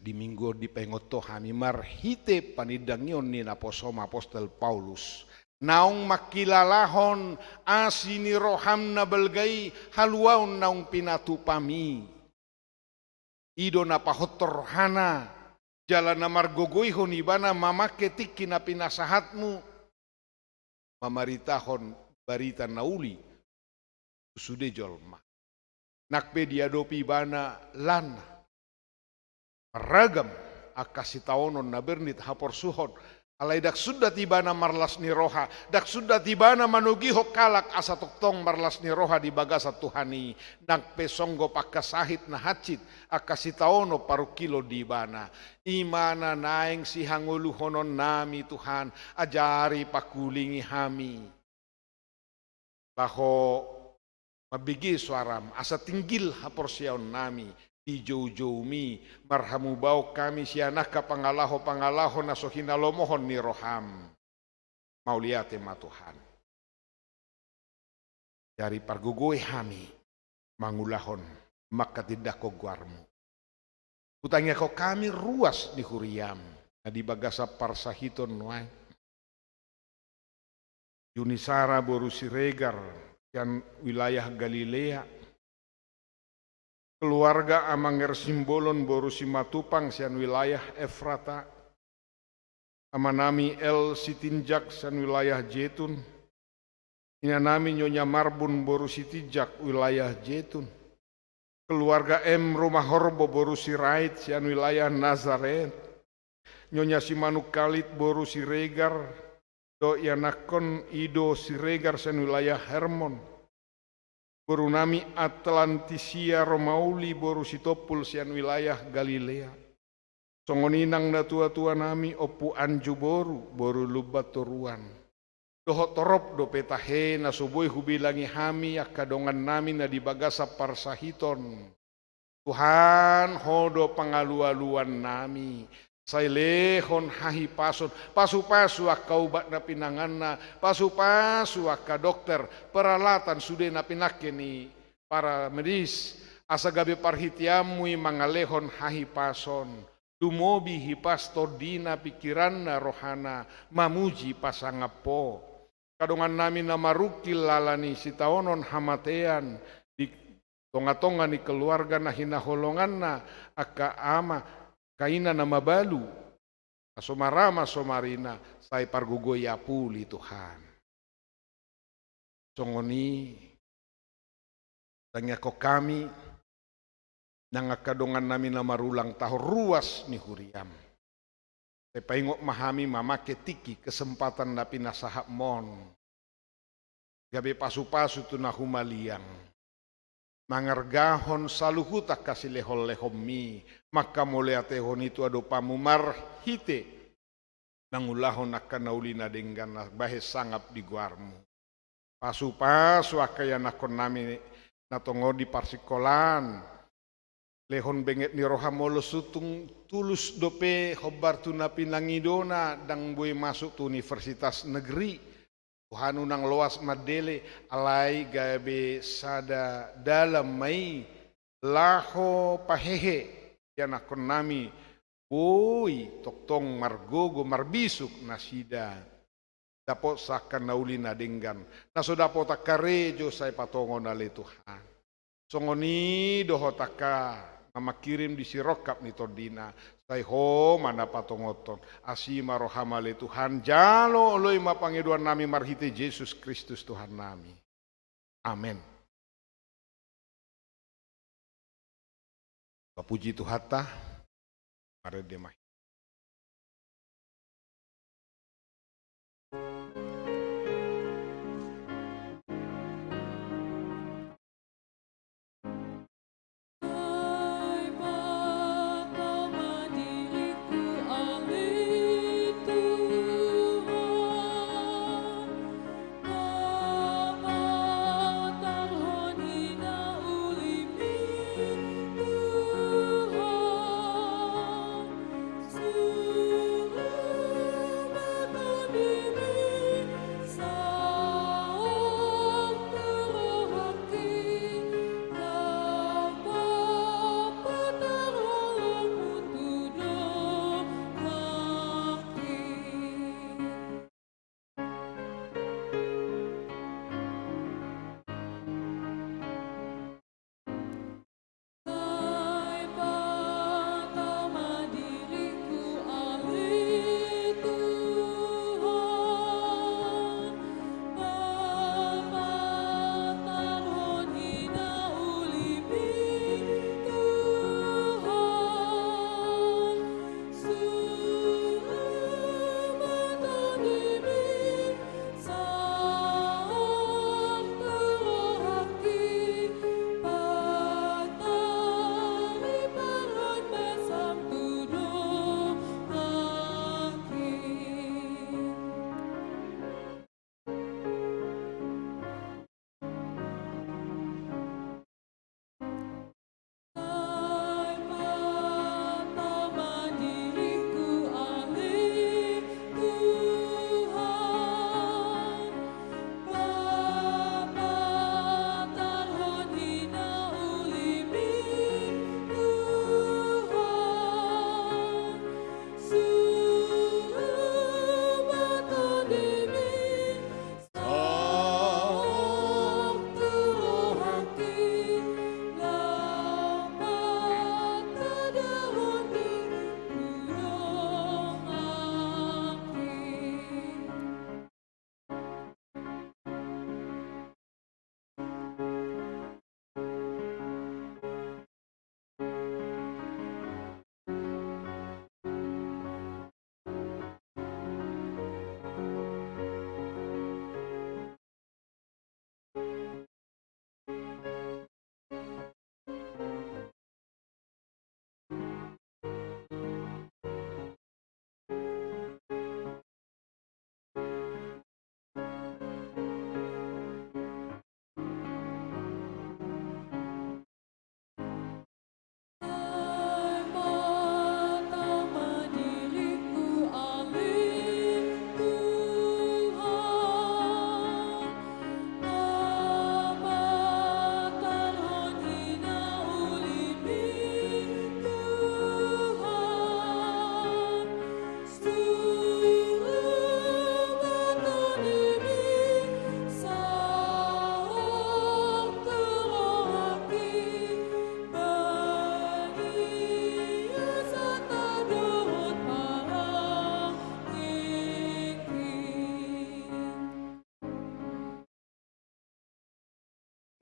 di minggu di pengoto hami marhite panidangyon ni naposoma apostol Paulus. Naung makilalahon asini roham na balgay haluaon naung pinatupami. Ido na pahotor hana jalan na margogoyhon ibana mamaketik kina pinasahatmu. Mamaritahon barita nauli sude jolma. Nakpe diadopi ibana lana. Ragam akasitaonon na bernit hapor suhon. Alay dak sudah tiba na marlas ni roha, dak sudah tiba na manugiho kalak asa toktong marlas ni roha di bagasa Tuhani, nang pesonggo pakasahit na hacit akasitaono paru kilo di bana. Imana naeng si hanguluhonon nami Tuhan, ajari pakulingi hami. Laho mabigi suaram asa tinggil haporsiaon nami. Ijo-jo mi marhamu bau kami sianaka pangalaho na sohinalomohon ni roham. Mauliate ma Tuhan. Dari pargugoy hami mangulahon maka tidak ko guarmu. Utangnya ko kami ruas di huriam na di bagasa parsahiton nuay. Yunisara boru siregar yang wilayah Galilea. Keluarga amanger simbolon boru simatupang sian wilayah Efrata. Amanami El Sitinjak sian wilayah Jetun. Inanami Nyonya Marbun boru Sitijak wilayah Jetun. Keluarga M Rumah Horbo boru Sirait sian wilayah Nazaret. Nyonya Simanuk Kalit boru Siregar. Do Yanakon Ido Siregar sian wilayah Hermon. Borunami Atlantisia Romauli boru sitopul sian wilayah Galilea. Songoninang na tua-tua nami opu anju boru lubat toruan. Dohot torop do petahe na subuhi hubilangi hami akadongan nami na di bagasa parsahiton. Tuhan hodo pangalu-aluan nami. Sailehon hahi pason, pasu-pasu akau bat na pinanganna, pasu-pasu aka dokter, peralatan sudah na pinakeni para medis, asa gabe parhitiamui mangalehon hahi pason, dumobi hipastor dina pikiranna rohana, mamuji pasangapo. Kadongan nami na marukil lalani sitaonon hamatean, di tonga-tonga ni keluarga na hinaholonganna, aka ama, kaina nama balu, asomarama somarina, say pargugoy apuli Tuhan. Songoni, tanya ko kami, nangakadongan namin na marulang taho ruas ni huriam. Say paingok mahami mamake tiki kesempatan na pinasahap mon. Gabi pasu-pasu tu na humaliang. Mangargahon saluhutak kasih lehol-lehom mi. Maka moleatehon itu ado pamumar hite. Nangulahon akan naulina dengan bahe sangap di guarmu. Pasu-pasu akaya nakon nami natongo di parsikolan. Lehon benget ni rohamolo sutung tulus dope hobar tu napi nangidona dang boy masuk tu universitas negeri. Tuhan unang loas madele alai gabe sada dalam mai laho pahehe. Yan akon nami, boy, toktong margogo, marbisuk nasida. Dapo sakan nauli na dinggan. Naso dapo takarejo say patongo na le Tuhan. Songoni dohotaka, mamakirim di sirokap ni Tordina. Say ho mana patongoton. Asima rohama le Tuhan. Jalo oloy mapangiduan nami marhite Yesus Kristus Tuhan nami. Amen. Puji Tuhata, mari demai.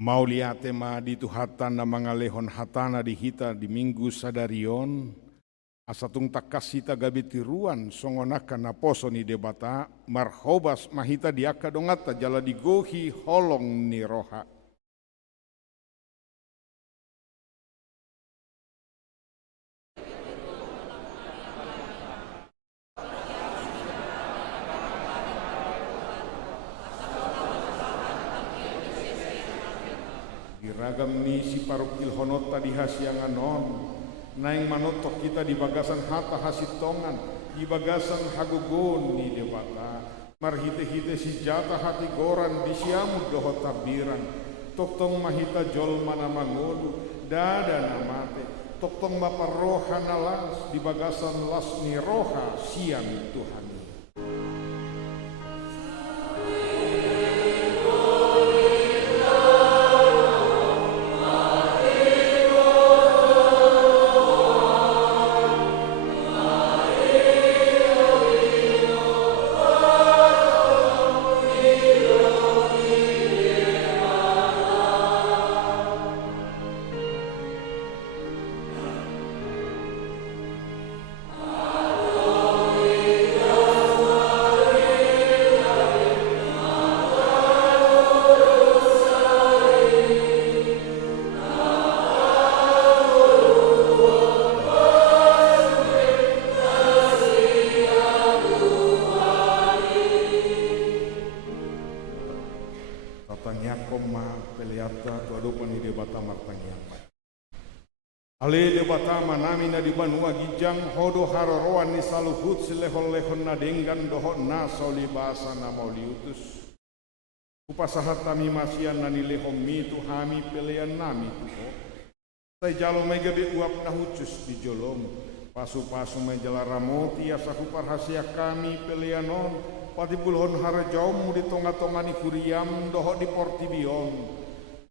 Mau liate ma di tuhatan na mga lehon hatana di hita di minggu sadarion, asatung takasita gabi tiruan songonaka na poso ni debata, marhobas mahita diaka dongata jala digohi holong ni roha. Diragam ni si parukil honot tadi hasiangan non, naing manotok kita di bagasan hata hasitongan, di bagasan hagugon ni debata, marhite-hite si jata hati goran di siamu dohot tabiran, toktong mahita jol mana mangodu, dada namate, toktong maparoha nalas di bagasan las ni roha siang Tuhan. Ale de batama nami na di banua gijang hodo hararoan ni saluhut silehon-lehon na denggan dohot na soli basa na mauliutus. Upasahat kami masian na nilehom mitu hami pelean nami tuho. Tay jalo may gabi uap na hucus di jolom. Pasu-pasu may jala ramoti asa huparhasia kami peleanon. Pati bulhon harajom di tonga-tonga ni kuriam dohot di portibion.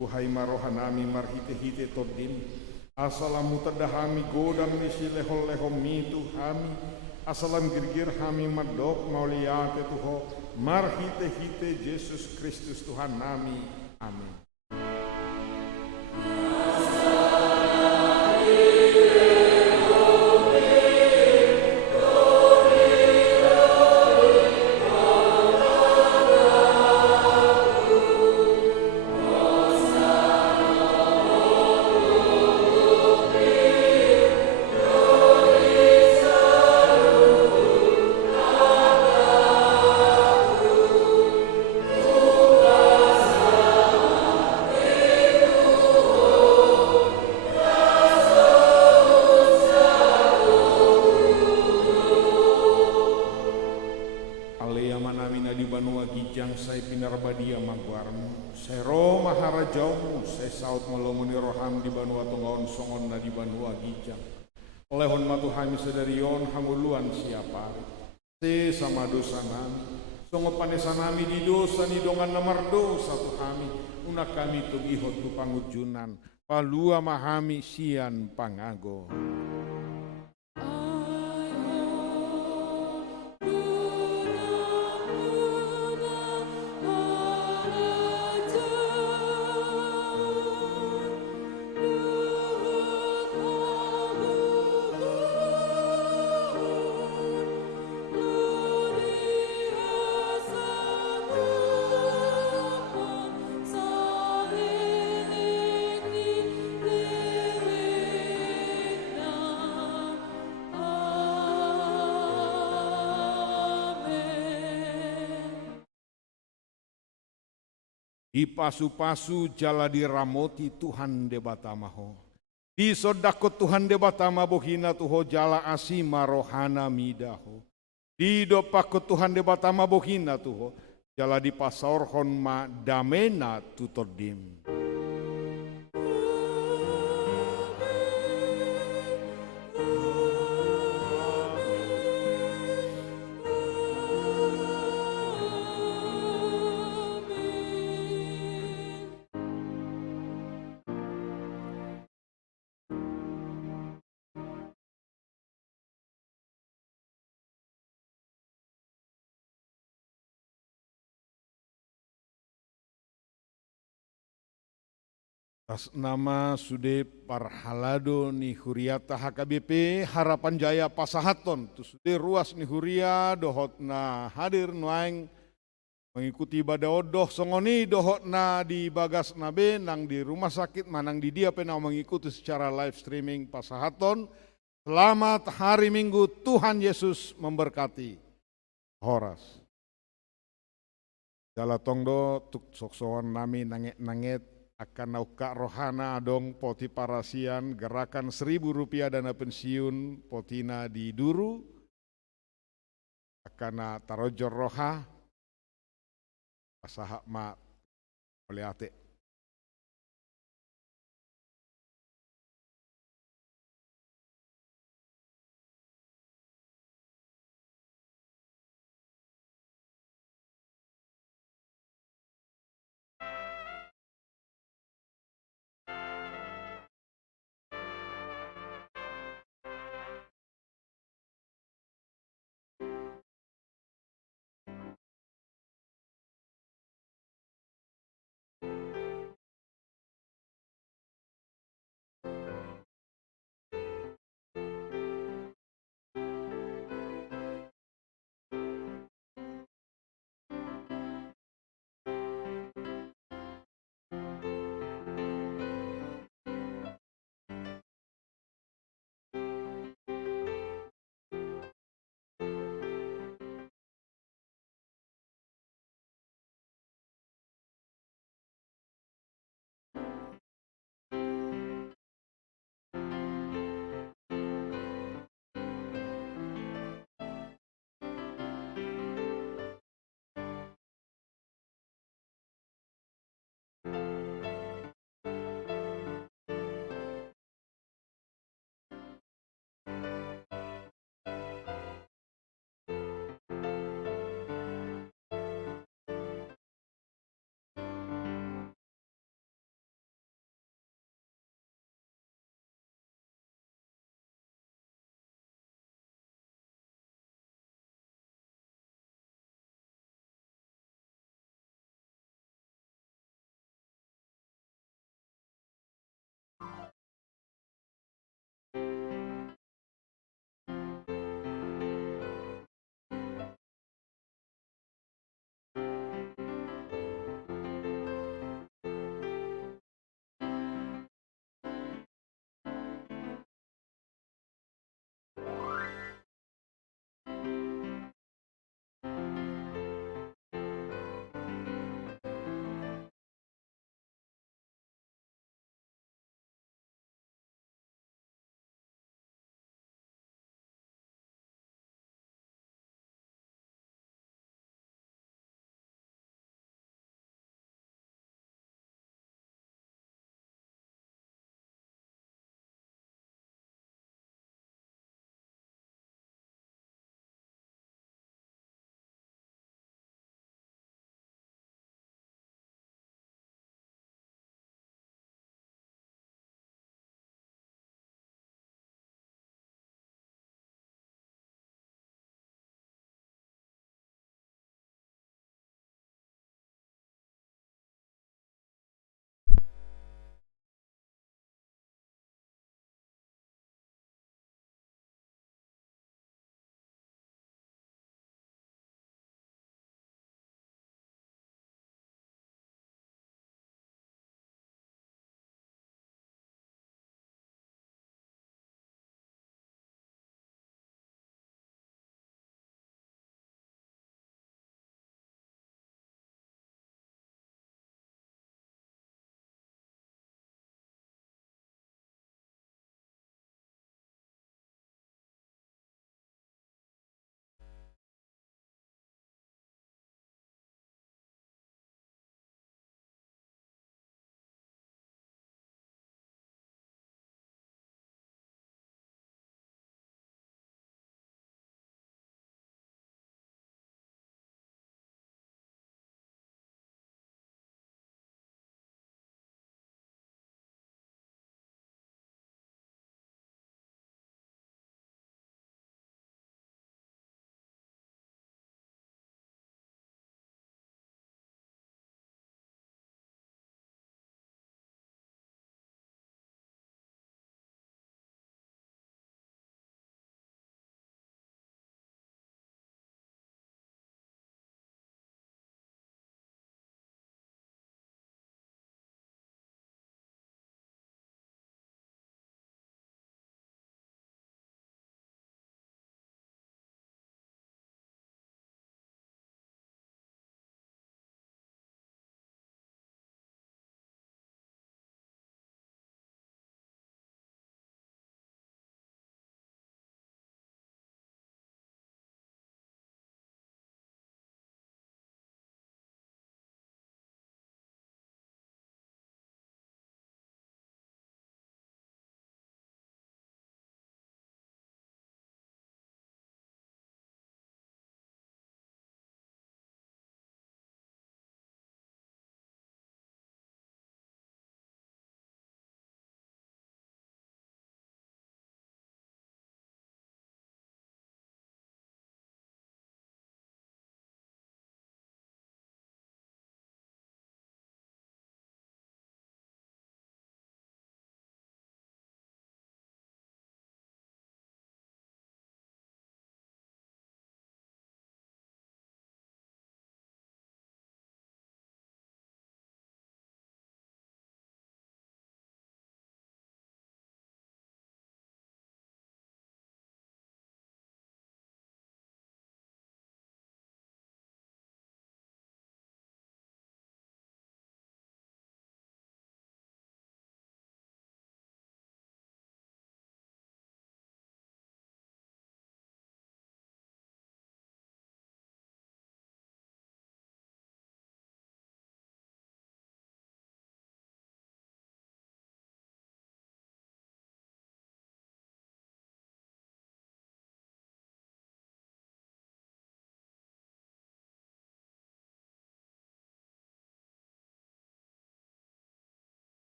Buhay marohan nami marhite-hite todin. Asalamu tadahami godam misi lehol-lehom mitu hami. Asalam girgir hami madok mauliate tuho. Marhite-hite Yesus Kristus Tuhan nami. Amin. Pinarbadia magwarmu sero maharajaumu se saut malomuni roham di banua tongon songon na di banua gijang olehon matuhami sedarion hanguluan siapa se sama dosa nami songo panesanami di dosa ni dongan namar dosa tuhami una kami tugihot tu pangujunan palua mahami sian pangago. Di pasu-pasu jala diramoti Tuhan debatamaho. Di sodakot Tuhan debatama bohina tuho jala asima rohana midaho. Di dopakot Tuhan debatama bohina tuho jala di pasorhon ma damena tutordim. Atas nama Sude Parhalado ni Huriata HKBP Harapan Jaya Pasahaton tu Sude ruas ni Huria dohot na hadir nuaing mengikuti ibadah odoh songoni dohot na di bagas nabe nang di rumah sakit manang di dia penau mengikuti secara live streaming Pasahaton. Selamat hari Minggu, Tuhan Yesus memberkati. Horas. Jala tongdo tuk soksoan nami nanget akan nauka rohana dong poti parasian gerakan Rp1.000 dana pensiun potina di Duru akan tarojor roha pasahak ma oleh ate